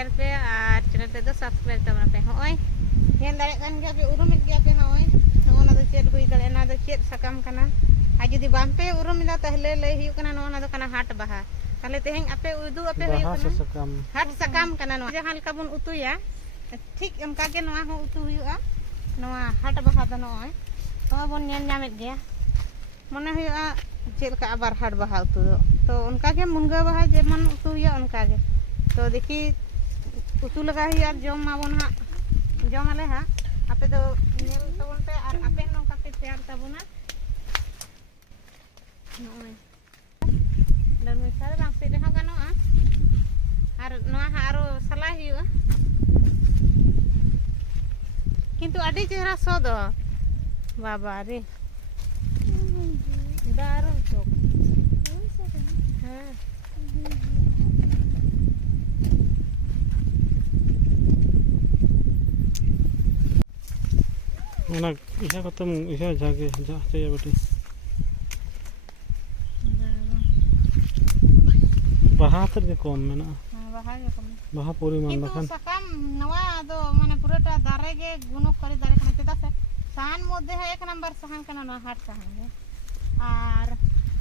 share pe ar channel te do subscribe tabana pe hoy ᱧᱮᱞ ᱫᱟᱲᱮᱭᱟᱜ ᱠᱟᱱ ᱜᱮᱭᱟ ᱯᱮ ᱩᱨᱩᱢᱮᱫ ᱜᱮᱭᱟ ᱯᱮ ᱦᱚᱸᱜᱼᱚᱭ ᱚᱱᱟ ᱫᱚ ᱪᱮᱫ ᱦᱩᱭ ᱫᱟᱲᱮᱭᱟᱜᱼᱟ ᱚᱱᱟ ᱫᱚ ᱪᱮᱫ ᱥᱟᱠᱟᱢ ᱠᱟᱱᱟ ᱟᱨ ᱡᱩᱫᱤ ᱵᱟᱝ ᱯᱮ ᱩᱨᱩᱢᱮᱫᱟ ᱛᱟᱦᱞᱮ ᱞᱟᱹᱭ ᱦᱩᱭᱩᱜ ᱠᱟᱱᱟ ᱱᱚᱣᱟ ᱫᱚ ᱠᱟᱱᱟ ᱦᱟᱴ ᱵᱟᱦᱟ ᱛᱟᱦᱞᱮ ᱛᱮᱦᱮᱧ ᱟᱯᱮ ᱩᱫᱩᱜ ᱟᱯᱮ ᱦᱩᱭᱩᱜ ᱠᱟᱱᱟ ᱦᱟᱴ ᱥᱟᱠᱟᱢ ᱠᱟᱱᱟ ᱱᱚᱣᱟ ᱡᱟᱦᱟᱸ ᱞᱮᱠᱟ ᱵᱚᱱ ᱩᱛᱩᱭᱟ ᱴᱷᱤᱠ ᱚᱱᱠᱟ ᱜᱮ ᱱᱚᱣᱟ ᱦᱚᱸ ᱩᱛᱩ ᱦᱩᱭᱩᱜᱼᱟ ᱱᱚᱣᱟ ᱦᱟᱴ ᱵᱟᱦᱟ ᱫᱚ ᱱᱚᱜᱼᱚᱭ ᱱᱚᱣᱟ ᱵᱚᱱ ᱧᱮᱞ ᱧᱟᱢᱮᱫ ᱜᱮᱭᱟ ᱢᱚᱱᱮ ᱦᱩᱭᱩᱜᱼᱟ ᱪᱮᱫ ᱞᱮᱠᱟ ᱟᱵᱟᱨ ᱦᱟᱴ ᱵᱟᱦᱟ ᱩᱛᱩ ᱫᱚ ᱛᱚ ᱚᱱᱠᱟ ᱜᱮ ᱢᱩᱱᱜᱟᱹ ᱵᱟᱦᱟ ᱡᱮᱢᱚᱱ ᱩᱛᱩ ᱦᱩᱭᱩᱜᱼᱟ ᱚᱱᱠᱟ ᱜᱮ ᱛᱚ ᱫᱮᱠᱷᱤ उतु लगा ही यार जम माबन हाँ जम आले हाँ आपे दो नेल तबन पे और आपे नौका पे तैयार तबना नॉय डर में सारे बांग से रहा गानो और नवा हारो सलाह हुआ किंतु अड़ी चेहरा सो दो बाबा रे दारू तो हाँ Ona isa katam isa jage ja saya beti. Baha ter ke kom mena. Baha ke kom. Baha poriman Itu bakan. sakam nawa do mane purata dare ge guno kari dare kana cheda se sahan modde hai ek number sahan kana na hat sahan ge. Ar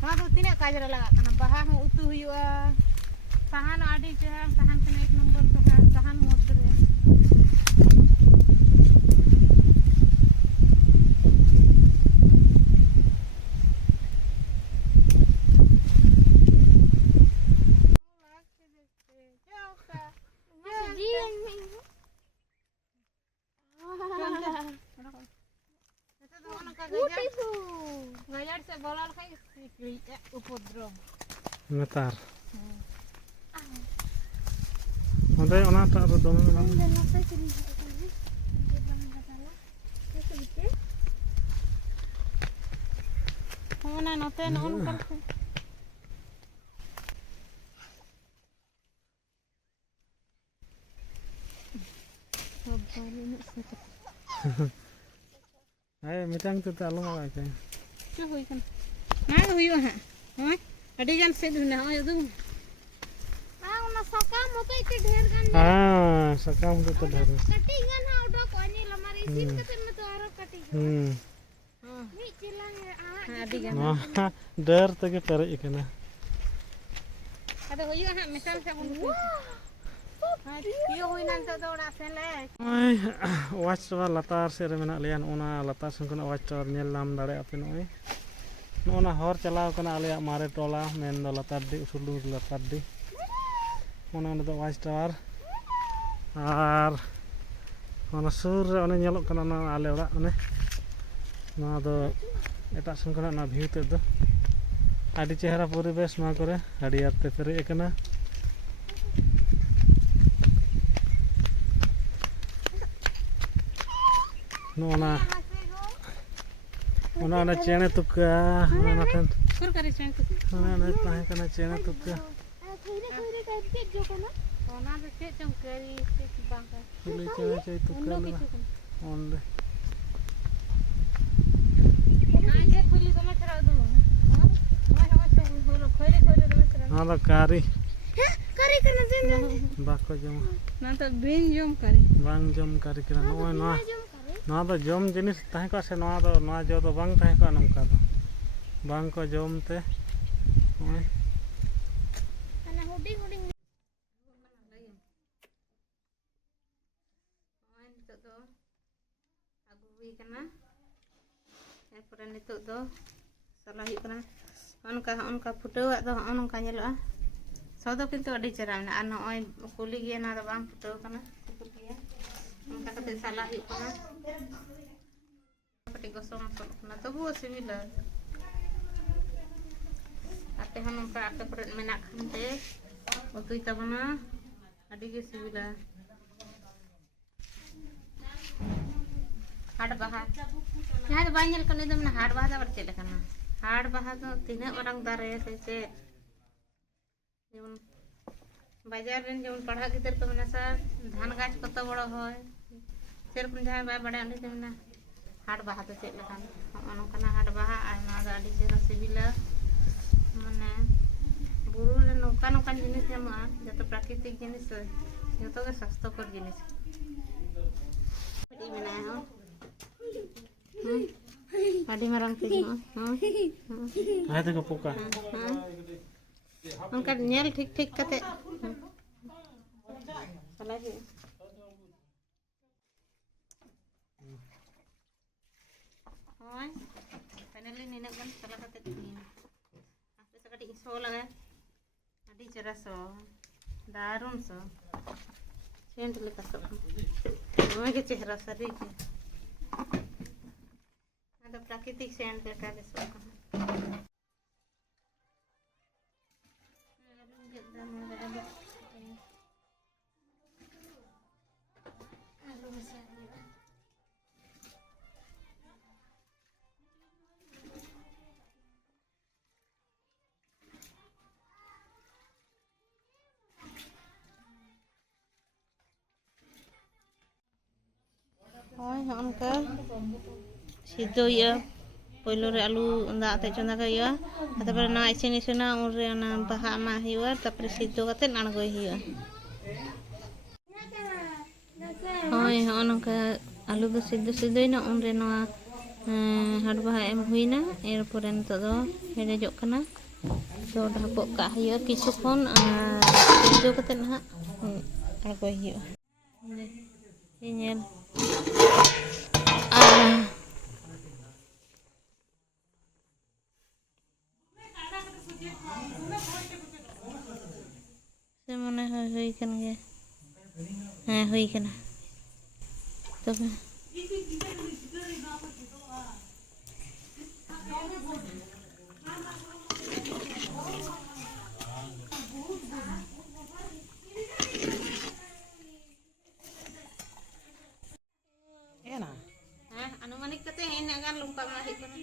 nawa do tine kajra laga kana baha hu utu huyua. Sahan adi chehra sahan kana ek number sahan modde re. Gajar se bolal kai उपद्रव Metar. Onde ona ta ro dome na. Ona note na on करते. Ay, mitang tu tak lama lagi. Cuma hui kan? Mana hui wah? Hui? Ada yang sedih nak hui tu. Una sakam itu itu ढेर kan? Sakam tu tu ढेर. Cutting kan udah kau ni lama resin kata matu arab cutting. Ni cilang ada kan? ढेर तक करे इकना. Ada hui wah misal saya pun. Iyo hui nanti tu orang selek. Ay, watch tower latar se remena lian ona latar sen kuna watch tower nyel nam dare ape noi. Ona hor chalao kana alia mare tola men do latar di usulu latar di. Ona do watch tower. Ar ona sur ona nyelok kana na ale ora one. Na do eta sen kuna na view te do. Adi chehra poribesh ma kore adi arte pere ekana. Ona chene tukka ona tan Kur kari chene tukka ona tahe kana chene tukka kore kari cek jo kana ona do cek jong kari cek bang ka kuli chene chai tukka onde cek kuli kama chara do ada kari kari kana jeng bako jom nanti bin jom kari bang jom kari kira noy no na do jom jinis tahe ko se no do no jo do bang tahe ko nongka do bang ko jom te oy ana huding oy nitok do agu hui kana epore nitok do salah huyuk kana onka phutawak do onka nyeloa saudo kintu adi chera mena ar noy kuli ge na do bang phutaw kana kupiya onka kate salah huyuk kana kate gosong masuk kana tabu sibila ate hon onka ape kore menak khante utui tabana adi ge sibila हाट बहा यहाँ तो बाइनल करने दम ना हाट बहा दा बच्चे लेकर ना हाट बहा तो तीन orang दारे से जेवन बाजार रेन जेवन पढ़ा गिदर को मने सा धान गाछ कत बड़ होय सेरपन जहां बाय बड़े अंडी तेमना हाट बहा तो चेक लेकर ono kana हाट बहा आयमा दा अडी चेरा सिबिला माने बुरु रे नौका नौका जिनिस ᱧᱟᱢᱚᱜᱼᱟ जतो प्राकृतिक जिनिस joto ge sasthokor jinis adi menaha adi marang te Ada ke puka. onka nyel ठीक ठीक kate salah ge hoy finally nina gan salah kate ini apre sakati so laga adi chera so darun so सेंट लेकर सब हमें के चेहरा सरी के मतलब प्राकृतिक सेंट लेकर के सब Hoy onka sido ya polo re alu nda te chona ka ya tapore na isin isina ore na baha ma hiwa tapore sido kate nangoi hiwa hoy onka alu do sido ina onre na har baha em huina erpore nito do herejok kana to dapok ka hiwa kisu kon sido kate na nangoi hiwa nyel se mone hoy kan ge hoy kana tobe anumanik kate hene agan lumpa mahi kana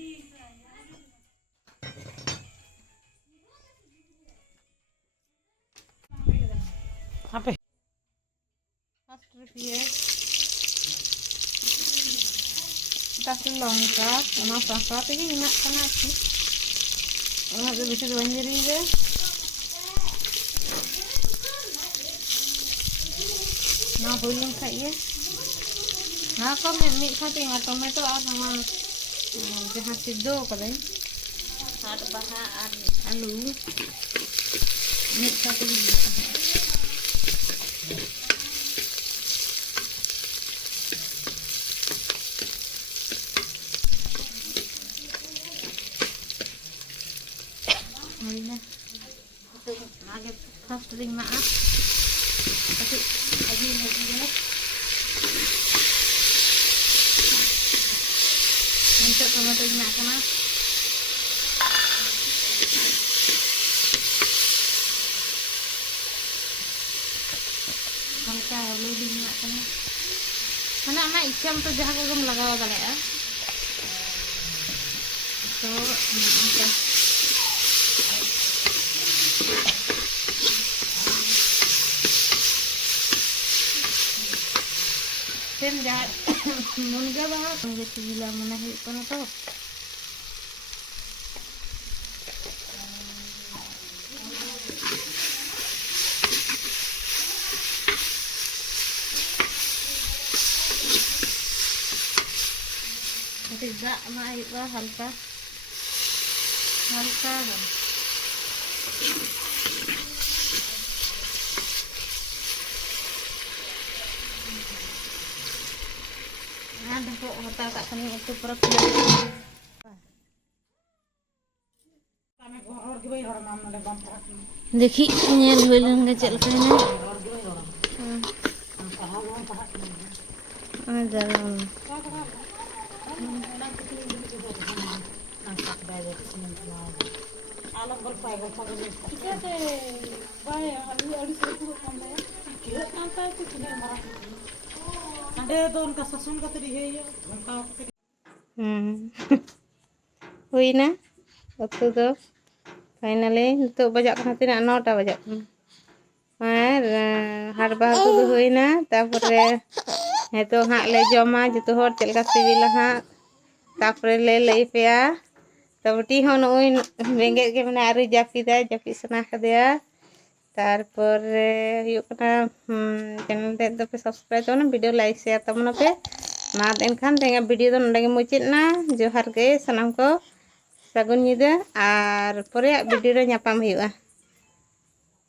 Apa? first rupiah kasih longka ona papa te ni nak kana ti ona do bisa banjiri de na bolong ka ye na ko mi khate nga tomato ar nama jahan siddo kadai har baha ar alu mi khate Marina, itu agak keras sering maaf, tapi lagi ya. Untuk tomato nak kena. Hangka lebih nak kena. Mana anak ikan tu jahat kagum lagaw kali ya. So, macam फिर जा मुनगा बाहर मुझे चिल्ला मना है कोन तो tidak mai ba halka halka ada kok hotel tak kena itu perut देखी nyel hoilen ga chel kene jalan Ada tu uनका Sassoon का तरी है ये उनका हुई ना waktu tu finally nitok bajak kana tina 9টা bajak আর har bahar tu huई na tapore heto hak le joma joto hor chelka sibila ha tapore le lei pea tabti hon oi bengek ge mena ari japida japi sana kadea तारपरे हुयुग कना channel ते दो पे subscribe तबना video like share तबना पे मा एनखान तेंगा video दो नंगे मुचादना जोहार गे सनाम को सगुन निदा आर परे वीडियो रे ñapam हुयुगा।